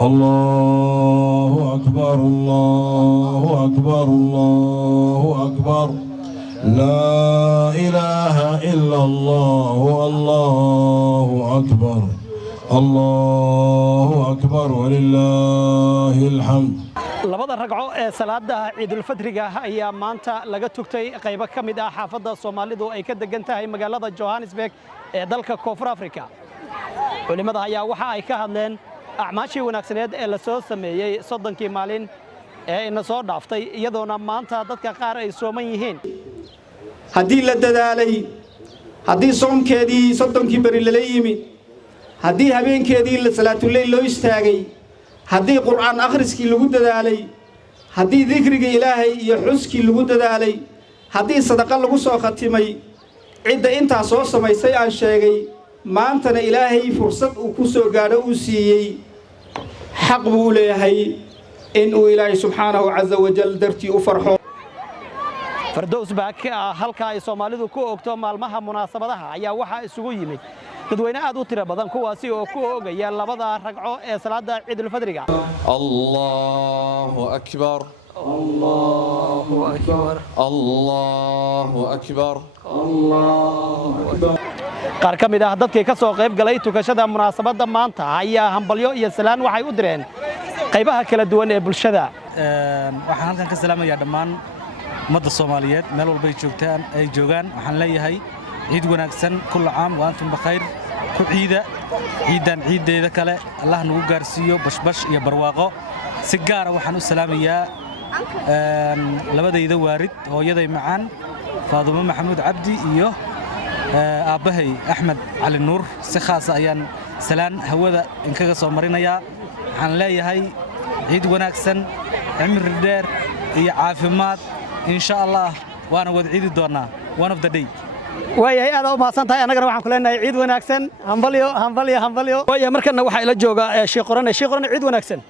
الله أكبر الله أكبر الله أكبر لا إله إلا الله الله أكبر الله أكبر ولله الحمد. labada ragco ee salaada ciidul fadriga ayaa maanta laga tugtay qaybo ka mid ah xaafadda Soomaalidu ay ka degan tahay magaalada Johannesburg ee dalka Koonfur Afrika. culimada ayaa waxa ay ka hadleen acmaashii wanaagsaneed ee la soo sameeyay 30kii maalin ee ina soo dhaaftay iyadoona maanta dadka qaar ay sooman yihiin. haddii la dadaalay haddii soomkeedii 30kii bari la yimi haddii habeenkeedii la salaatulay loo istaagay haddii qur'aan akhriskii lagu dadaalay haddii dhikriga ilaahay iyo xuskii lagu dadaalay haddii sadaqa lagu soo khatimay cidda intaa soo samaysay aan sheegay maantana ilaahay fursad uu ku soo gaadho uu siiyey xaq buu leeyahay in uu ilaahay subxaanahu caza wajal dartii u farxo. Fardows Baak halka ay Soomaalidu ku oogto maalmaha munaasabadaha ayaa waxa isugu yimid dadweyne aad u tiro badan kuwaasi oo ku oogaya labada ragco ee salaada ciidul fadriga. Allahu akbar Allahu akbar Allahu akbar Allahu akbar. qaar ka mid ah dadkii ka soo qayb galay tukashada munaasabada maanta ayaa hambalyo iyo salaan waxay u direen qaybaha kala duwan ee bulshada. waxaan halkan ka salaamayaa dhammaan ummadda Soomaaliyeed meel walba ay joogaan waxaan leeyahay ciid wanaagsan kullu caam wa antum bkhayr ku ciidan ciideeda kale Allah nagu gaarsiiyo bashbash iyo barwaaqo si gaar ah waxaan u salaamayaa labadayda waarid hooyaday macaan Faaduma Maxamuud Cabdi iyo aabahay Axmed Cali Nuur si khaas ah ayaan salaan hawada inkaga soo marinayaa waxaan leeyahay ciid wanaagsan cimri dheer iyo caafimaad insha Allah waana wada ciidi doonaa one of the day. waayahay aad u mahadsantahay anagana waxaan ku leenahay ciid wanaagsan hambalyo waayahay markana waxa ila jooga Sheekh Qorane ciid wanaagsan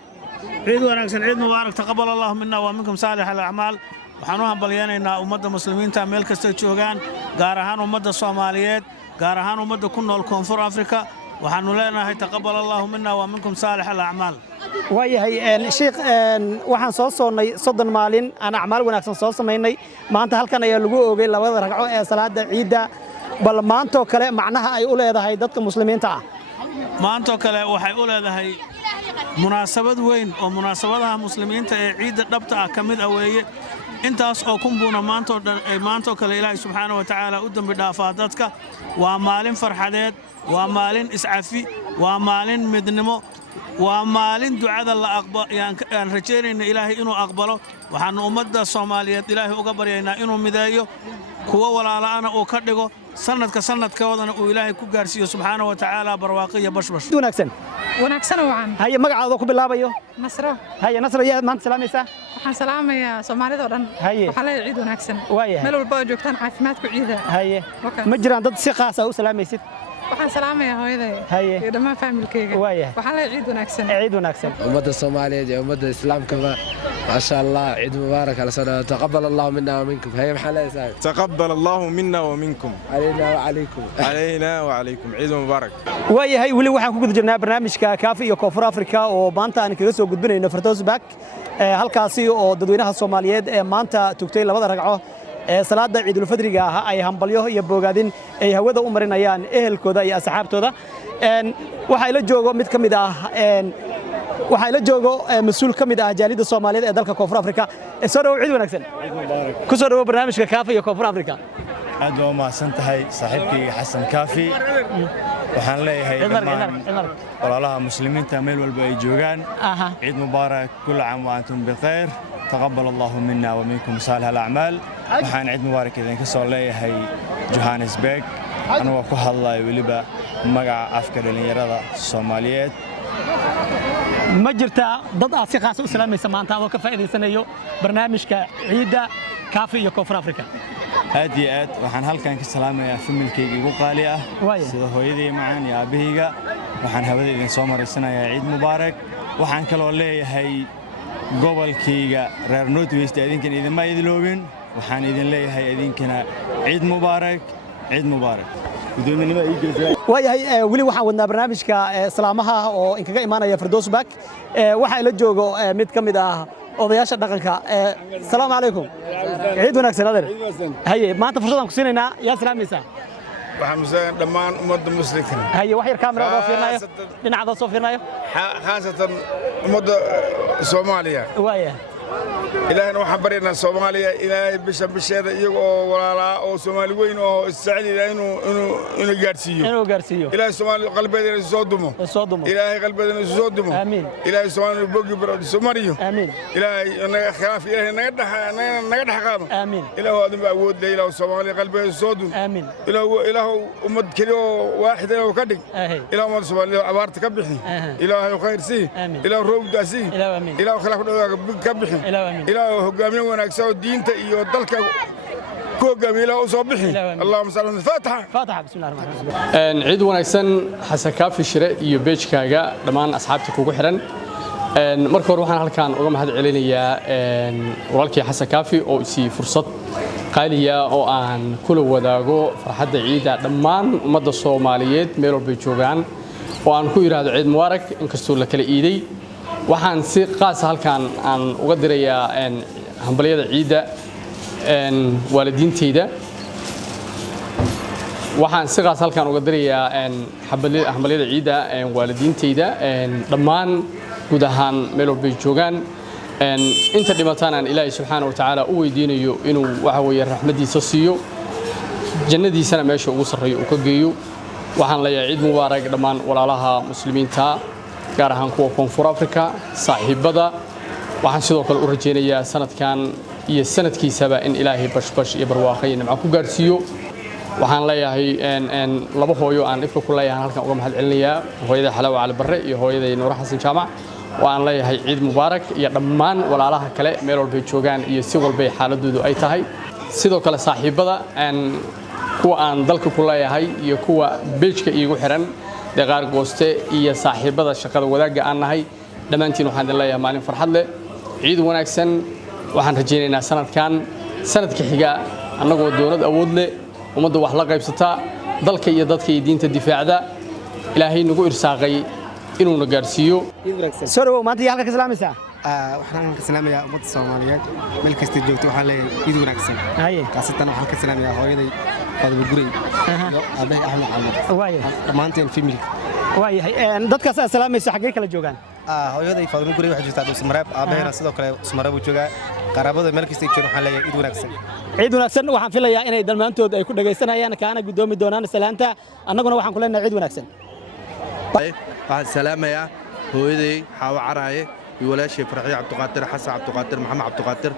ciid mubaarak taqabbal Allahu minna wa minkum salih al-a'mal. waxaan u hambalyeeynaa ummadda muslimiinta meel kasta joogaan gaar ahaan ummadda Soomaaliyeed gaar ahaan ummadda ku nool Koonfur Afrika waxaanu leenahay taqabbal Allahu minna wa minkum salih al-a'mal. waayahay sheekh waxaan soo soonnay 30 maalin aan acmaal wanaagsan soo sameynay maanta halkan ayaa lagu oogay labada ragco ee salaada ciida bal maanto kale macnaha ay u leedahay dadka muslimiinta ah. maanto kale waxay u leedahay munaasabad weyn oo munaasabadaha muslimiinta ee ciida dhabta ah kamid ah weeye intaas oo kunbuuna maanto kale Ilaahay subxaanahu wa ta'ala u dambi dhaafaa dadka waa maalin farxadeed waa maalin iscafi waa maalin midnimo waa maalin ducada la aqbalo aan rajeynayna Ilaahay inuu aqbalo waxaan ummadda Soomaaliyeed Ilaahay uga baryaynaa inuu mideeyo kuwa walaalaana uu ka dhigo sanadkoodana uu Ilaahay ku gaarsiiyo subxaanahu wa ta'ala barwaaqo iyo bashbash. wanaagsan waan haye magacaada ku bilaabayo Nasro haye Nasro yaa maanta salaamaysa waxaan salaamayaa Soomaalida oo dhan waxaan leeyahay ciid wanaagsan meel walba oo joogtaan caafimaadku ciida haye ma jiraan dad si qaas ah u salaamaysid waxaan salaamayaa hooyaday iyo dhammaan familkayga waxaan leeyahay ciid wanaagsan ummadda Soomaaliyeed iyo ummadda Islaamka ما شاء الله عيد مبارك على سنة تقبل الله منا ومنكم هي محل يساعد تقبل الله منا ومنكم علينا وعليكم عيد مبارك waayahay wali waxaan ku guda jirnaa barnaamijka Kaafi iyo Koonfur Afrika oo maanta aan kaga soo gudbinayno Fardows Baak halkaasi oo dadweynaha Soomaaliyeed ee maanta tugtay labada ragco ee salaada ciidul fadriga ah ay hambalyo iyo bogaadin ay hawada u marinayaan ehelkooda iyo asxaabtooda waxa ila joogo mid kamid ah waxa ila joogo mas'uul kamid ah jaalida Soomaaliyeed ee dalka Koonfur Afrika soo dhaw ciid wanaagsan ku soo dhaw barnaamijka Kaafi iyo Koonfur Afrika aad waa mahadsantahay saaxiibkayga Xasan Kaafi waxaan leeyahay walaalaha muslimiinta meel walba ay joogaan ciid mubaarak kullu caam wa antum bikhayr taqabbal Allahu minna wa minkum salih al-a'mal waxaan ciid mubaarak idinka soo leeyahay Johannesburg anagoo ku hadlayo waliba magaca afka dhalinyarada Soomaaliyeed ma jirta dad aad si khaas u salaamaysa maanta oo ka faa'iideysanayo barnaamijka ciida Kaafi iyo Koonfur Afrika aad iyo aad waxaan halkan ka salaamayaa familkayga ugu qaali ah sida hooyaday macaan iyo aabahayga waxaan hawada idin soo maraysanayaa ciid mubaarak waxaan kaloo leeyahay gobolkayga reer North West idinkan idinma idiloobin waxaan idin leeyahay idinkana ciid mubaarak gudoominimada ii geysay waayahay weli waxaan wadnaa barnaamijka salaamaha oo inkaga imaanaya Firdaws Back waxa ila joogo mid ka mid ah odayaasha dhaqanka salaamu calaykum ciid wanaagsan adeer haye maanta fursadan ku siinaynaa yaa salaamaysaa waxaan musaan dhammaan ummadda muslimka haye wax yar kaamira oo fiirnayo dhinacda soo fiirnayo khaasatan ummadda Soomaaliya waaya ilaahna waxaan baryaynaa Soomaaliya ilaahay bisheeda iyagoo walaalaa oo Soomaali weyn oo isjecel inuu gaarsiiyo ilaahay Soomaali qalbeedana soo dumo ilaahay qalbeedana soo dumo amiin ilaahay Soomaali bogi barad Soomaaliyo amiin ilaahay naga khilaaf ilaahay naga dhaxqaado amiin ilaahu adin awood leh ilaahu Soomaali qalbeedana soo dumo amiin ilaahu ummad kaliya waaxid oo ka dhig ilaahu ummad Soomaali abaarta ka bixi ilaahay khayr si ilaahu roob daasi ilaahu khilaaf ka bixi ilaahu hogaamiye wanaagsan oo diinta iyo dalka ku hogaamiye ilaahu soo bixi allahumma salli ala fatiha bismillahir rahmaanir rahiim ciid wanaagsan xasan kaafi shire iyo beejkaaga dhammaan asxaabta kugu xiran marka hore waxaan halkaan uga mahad celinayaa walaalkii xasan kaafi oo isii fursad qaaliya oo aan kula wadaago farxadda ciida dhammaan ummadda Soomaaliyeed meel walba joogaan oo aan ku yiraahdo ciid mubaarak inkastoo la kala iiday waxaan si qaas halkaan aan uga dirayaa hambaliyada ciida waalidiinteyda waxaan si qaas halkaan uga dirayaa hambaliyada ciida waalidiinteyda dhammaan guud ahaan meel walba joogaan inta dhimataan aan Ilaahay subxaanahu wa ta'ala u weydiinayo inuu waxa weeye raxmadiisa siiyo jannadiisana meesha ugu sareeyo uu ka geeyo waxaan leeyahay ciid mubaarak dhammaan walaalaha muslimiinta gaar ahaan kuwa Koonfur Afrika saaxiibada waxaan sidoo kale u rajeynayaa sanadkan iyo sanadkiisaba in Ilaahay bashbash iyo barwaaqo iyo nimco ku gaarsiiyo waxaan leeyahay laba hooyo aan ifka ku leeyahay halkan uga mahad celinayaa hooyada Xalaawa Cali Barre iyo hooyada Nuur Xasan Jaamac waan leeyahay ciid mubaarak iyo dhammaan walaalaha kale meel walba joogaan iyo si walba xaaladoodu ay tahay sidoo kale saaxiibada kuwa aan dalka ku leeyahay iyo kuwa beejka iigu xiran deeqaar gooste iyo saaxiibada shaqada wadaaga aan nahay dhamaantiin waxaan leeyahay maalin farxad leh ciid wanaagsan waxaan rajeynaynaa sanadka xiga annagoo dawlad awood leh ummadda wax la qaybsata dalka iyo dadka iyo diinta difaacda ilaahay nagu irsaaqay inuu na gaarsiiyo soo dhawow maanta halka ka salaamaysaa waxaan ka salaamayaa ummadda Soomaaliyeed meel kasta joogto waxaan leeyahay ciid wanaagsan kaasatan waxaan ka salaamayaa hooyaday Fadil Gurey iyo Aabay Axmed Cali dhammaanteen family waayahay dadkaas aad salaamayso xaggee kala joogaan hooyaday Fadil Gurey waxay joogtaa Dhuusamareeb aabayna sidoo kale Dhuusamareeb uu joogaa qaraabada meel kasta joogto waxaan leeyahay ciid wanaagsan waxaan filayaa inay dhammaantood ay ku dhageysanayaan kaana gudoomi doonaan salaanta annaguna waxaan ku leenahay ciid wanaagsan waxaan salaamayaa hooyaday Xaawa Caraaye iyo walaashii Farxiyo Cabduqaadir Xasan Cabduqaadir Maxamed Cabduqaadir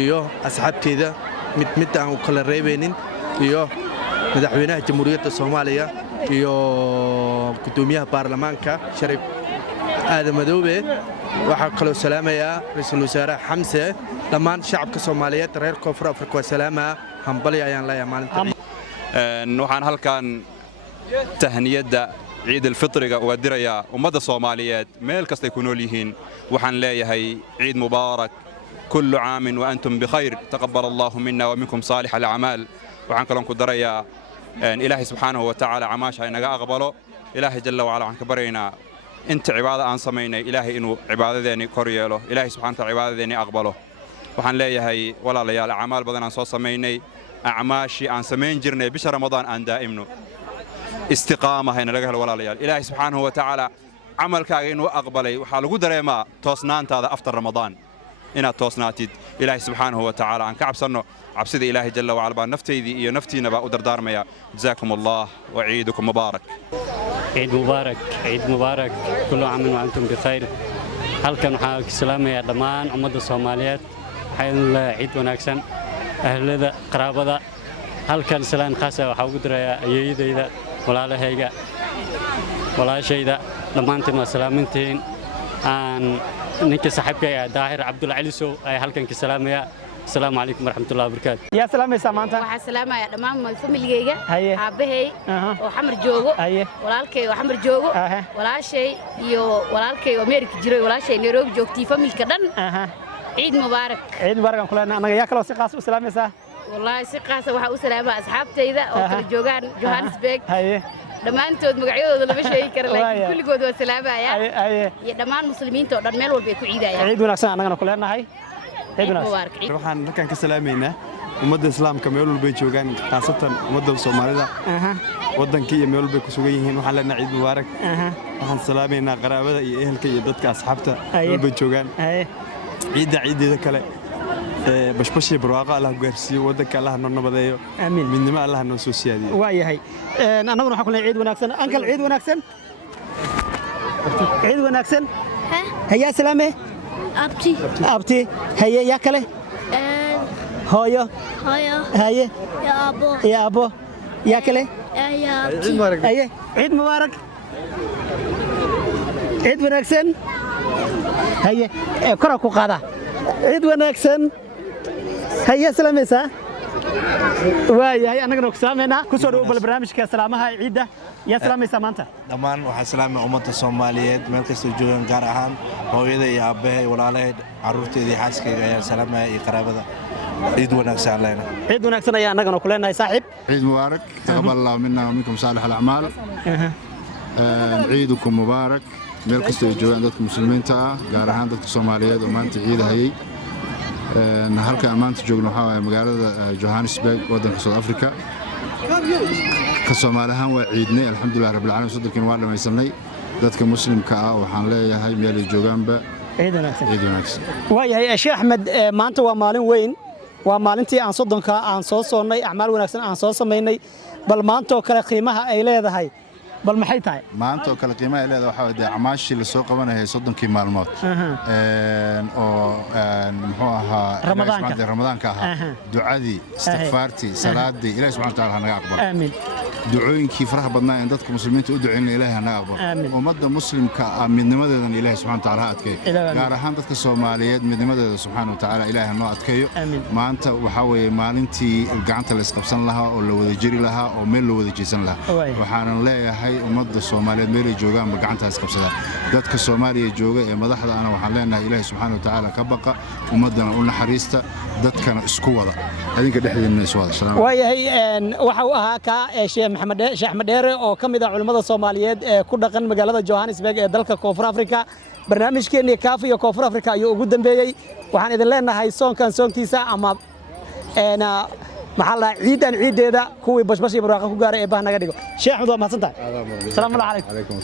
iyo asxaabteeda mid aan u kala reebeynin iyo madaxweynaha jamhuuriyadda Soomaaliya iyo gudoomiyaha baarlamaanka Sharif Aadan Madoobe waxaan kaloo salaamayaa ra'iisul wasaare Xamse dhammaan shacabka Soomaaliyeed reer Koonfur Afrika salaama hambali ayaan leeyahay maalinta waxaan halkaan tahniyada ciid al-fitriga uga dirayaa ummadda Soomaaliyeed meel kasta ay ku nool yihiin waxaan leeyahay ciid mubaarak kullu aamin wa antum bikhayr taqabbal Allahu minna wa minkum salih al-a'mal waxaan kaloo ku darayaa ilaahay subxaanahu wa ta'ala amaasha inaga aqbalo ilaahay jalla wa ala waxaan ka baraynaa inta cibaada aan sameynay ilaahay inuu cibaadadeeni kor yeelo ilaahay subxaanahu wa ta'ala cibaadadeeni aqbalo waxaan leeyahay walaalayaal acmaal badan aan soo sameynay acmaashii aan sameyn jirnay bisha ramadaan aan daa'imno istiqaama hayna laga helo walaalayaal ilaahay subxaanahu wa ta'ala camalkaaga inuu aqbalay waxaa lagu dareemaa toosnaantaada after ramadaan inaad toosnaatid ilaahay subxaanahu wa ta'ala aan ka cabsanno cabsida ilaahay jalla wa ala baa nafteydii iyo naftiinaba u dardaarmaya jazaakum allah wa ciidukum mubaarak ciid mubaarak kullu aamin wa antum bikhayr halkan waxaan ka salaamayaa dhammaan ummadda Soomaaliyeed waxaan leeyahay ciid wanaagsan ahlada qaraabada halkan salaan khaas ah waxaan ugu dirayaa ayeeyadayda walaalahayga walaashayda dhammaantiin waa salaamintiin aan ninka saaxiibkay Daahir Cabdul Calisow ay halkan ka salaamaya السلام عليكم ورحمة الله وبركاته. يا سلام يا سامانتا. وحسلام يا دمام الفاميليجا. عبهي وحمر جوجو. ولالكي وحمر جوجو. ولا شيء ولالكي وأمريكا جري ولا شيء نيروبي جوكتي فاميل كدن. عيد مبارك. عيد مبارك كلنا أنا يا كلا سقاس وسلام يا سا. والله si qaas ah waxa u salaamaa asxaabtayda oo kala joogan Johannesburg dhammaantood magacyadooda lama sheegi karo laakiin kulligood waa salaamaya iyo dhammaan muslimiinta oo dhan meel walba ay ku ciidayaan ciid wanaagsan annagana ku leenahay ciid wanaagsan waxaan halkan ka salaameynaa ummadda islaamka meel walba ay joogaan khaasatan ummadda Soomaalida wadankii iyo meel walba ku sugan yihiin waxaan leenahay ciid mubaarak waxaan salaameynaa qaraabada iyo ehelka iyo dadka asxaabta meel walba joogaan ciideeda kale bashbashii barwaaqo Allah gaarsiiyo wadanka Allah noo nabadeeyo amiin midnimo Allah noo soo siyaadiyo waayahay annaguna waxaan ku leeyahay ciid wanaagsan ankal ciid wanaagsan haya salaame abti haya ya kale hooyo haye ya abo ya kale haye ciid mubaarak ciid wanaagsan haye kora ku qaada ciid wanaagsan هيا سلاميسا واي هي أنا كنا كسامنا كسروا بالبرنامج كسلامها عيدة يا سلاميسا مانتا دمان وحسلام أمة الصومالية مركز الجوين قارهان هو إذا يا أبيه ولا له عروتي ذي حاسك يا سلامة يقربها عيد ونكسر علينا عيد ونكسر يا أنا كنا كلنا صاحب عيد مبارك تقبل الله منا ومنكم صالح الأعمال عيدكم مبارك مركز الجوين ضد المسلمين تا قارهان ضد الصومالية ومانت عيد هي halka maanta joogno waxa ay magaalada Johannesburg wadanka South Africa ka Soomaalihan waa ciidnay alxamdulillah rabbil caalamiin saddeqin waa dhamaysanay dadka muslimka ah waxaan leeyahay meel ay joogaanba ciid wanaagsan waayahay Sheekh Ahmed maanta waa maalin weyn waa maalintii aan soddonka aan soo soonnay acmaal wanaagsan aan soo sameynay bal maanta oo kale qiimaha ay leedahay bal maxay tahay maanta oo kale qiimaha ay leedahay waxa weeye acmaashii la soo qabanayay soddonkii maalmood oo muxuu ahaa ramadaanka ahaa ducadii istighfaartii salaadii ilaahay subxaanahu wa ta'aala naga aqbal amiin ducooyinkii faraha badnaa in dadka muslimiinta u duceeyeen ilaahay naga aqbal ummadda muslimka midnimadeedan ilaahay subxaanahu wa ta'aala ha adkeeyo gaar ahaan dadka Soomaaliyeed midnimadeeda subxaanahu wa ta'aala ilaahay noo adkeeyo maanta waxa weeye maalintii gacanta la isqabsan lahaa oo la wada jiri lahaa oo meel loo wada jeesan lahaa waxaan leeyahay ummadda Soomaaliyeed meel ay joogaan ba gacantaas qabsadaan dadka Soomaaliya jooga ee madaxda ana waxaan leenahay ilaahay subxaanahu wa ta'aala ka baqa ummadana u naxariista dadkana isku wada adinka dhexdeena isku wada salaam waayahay waxa uu ahaa ka Sheekh Axmed Dheere oo kamid ah culimada Soomaaliyeed ee ku dhaqan magaalada Johannesburg ee dalka Koonfur Afrika barnaamijkeena Kaafi iyo Koonfur Afrika ayuu ugu dambeeyay waxaan idin leenahay soonkiisa ama maxaa la ciideeda kuwii bashbash iyo barwaaqo ku gaaray ee baa naga dhigo Sheekh Axmed waa mahadsantahay salaamu alaykum